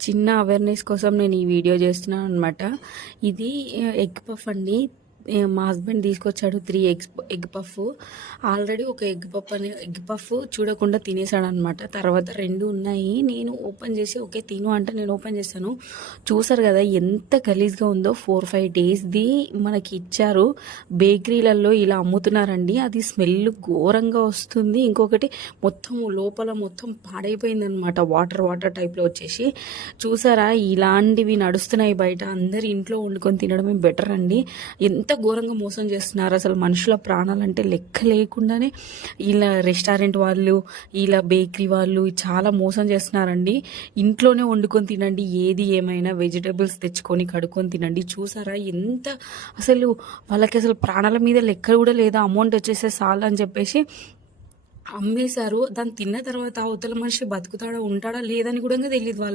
చిన్న అవేర్‌నెస్ కోసం నేను ఈ వీడియో చేస్తున్నాను అనమాట. ఇది ఎగ్ పఫ్ అండి. మా హస్బెండ్ తీసుకొచ్చాడు 3 ఎగ్ పఫ్. ఆల్రెడీ ఒక ఎగ్ పఫ్ చూడకుండా తినేసాడనమాట. తర్వాత 2 ఉన్నాయి. నేను ఓపెన్ చేసి ఓకే తిను అంటే నేను ఓపెన్ చేశాను. చూసారు కదా ఎంత గలీజ్‌గా ఉందో. 4, 5 డేస్‌ది మనకి ఇచ్చారు. బేకరీలలో ఇలా అమ్ముతున్నారండి. అది స్మెల్ ఘోరంగా వస్తుంది. ఇంకొకటి మొత్తం లోపల మొత్తం పాడైపోయిందనమాట. వాటర్ టైప్‌లో వచ్చేసి. చూసారా ఇలాంటివి నడుస్తున్నాయి బయట. అందరు ఇంట్లో వండుకొని తినడమే బెటర్ అండి. ఎంత ఘోరంగా మోసం చేస్తున్నారు అసలు. మనుషుల ప్రాణాలంటే లెక్క లేకుండానే ఇలా రెస్టారెంట్ వాళ్ళు, ఇలా బేకరీ వాళ్ళు చాలా మోసం చేస్తున్నారండి. ఇంట్లోనే వండుకొని తినండి. ఏది ఏమైనా వెజిటేబుల్స్ తెచ్చుకొని కడుక్కొని తినండి. చూసారా ఎంత అసలు వాళ్ళకి అసలు ప్రాణాల మీద లెక్క కూడా లేదా. అమౌంట్ వచ్చేసే చాలు అని చెప్పేసి అమ్మేశారు. దాన్ని తిన్న తర్వాత అవతల మనిషి బతుకుతాడా ఉంటాడా లేదని కూడా తెలియదు వాళ్ళకి.